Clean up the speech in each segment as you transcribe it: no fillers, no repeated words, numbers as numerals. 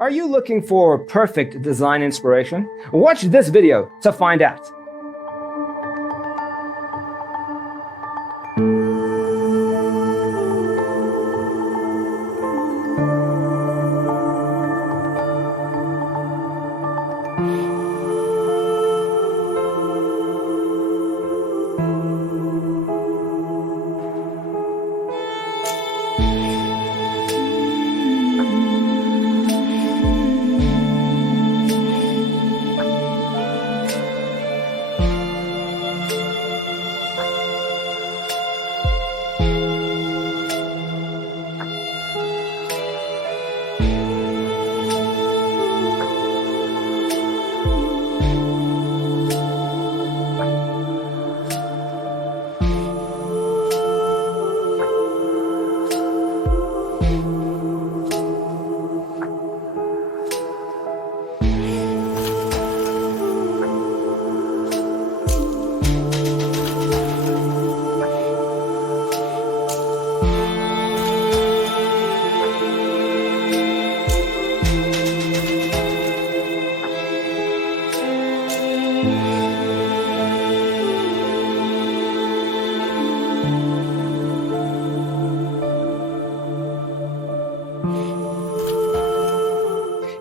Are you looking for perfect design inspiration? Watch this video to find out.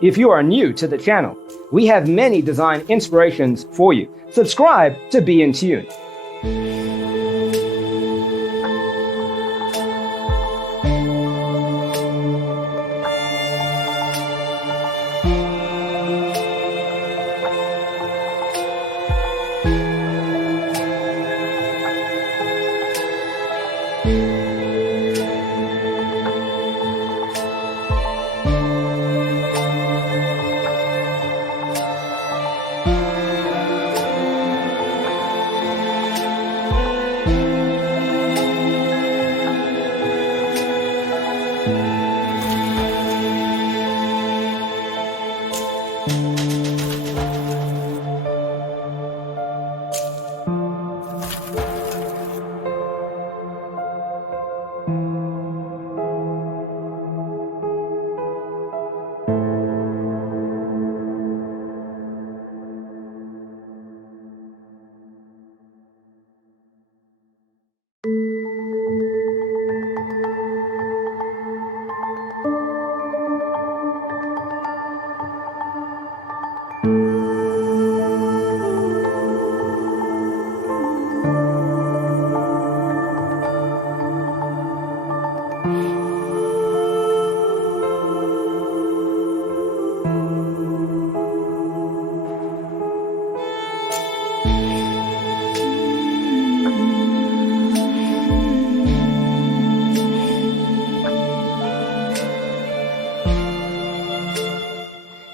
If you are new to the channel, we have many design inspirations for you. Subscribe to be in tune.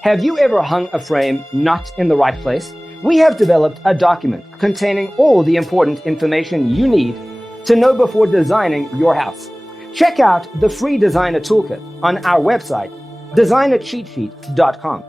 Have you ever hung a frame not in the right place? We have developed a document containing all the important information you need to know before designing your house. Check out the free designer toolkit on our website, designercheatsheet.com.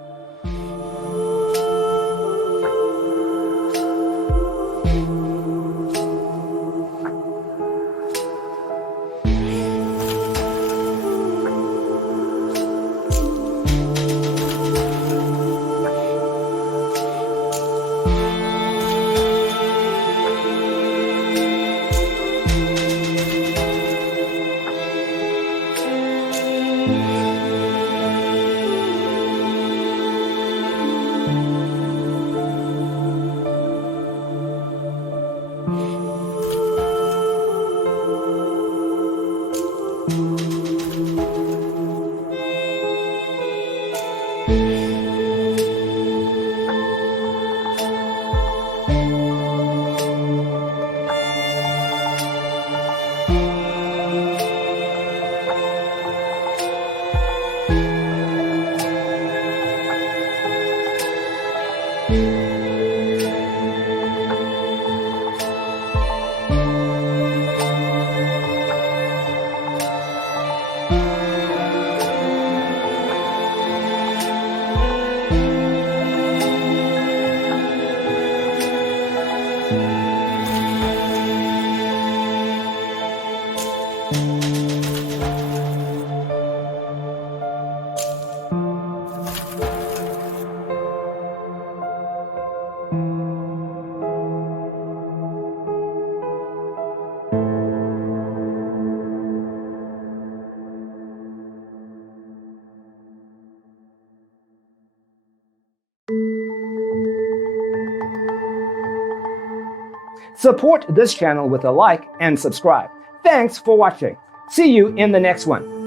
Support this channel with a like and subscribe. Thanks for watching. See you in the next one.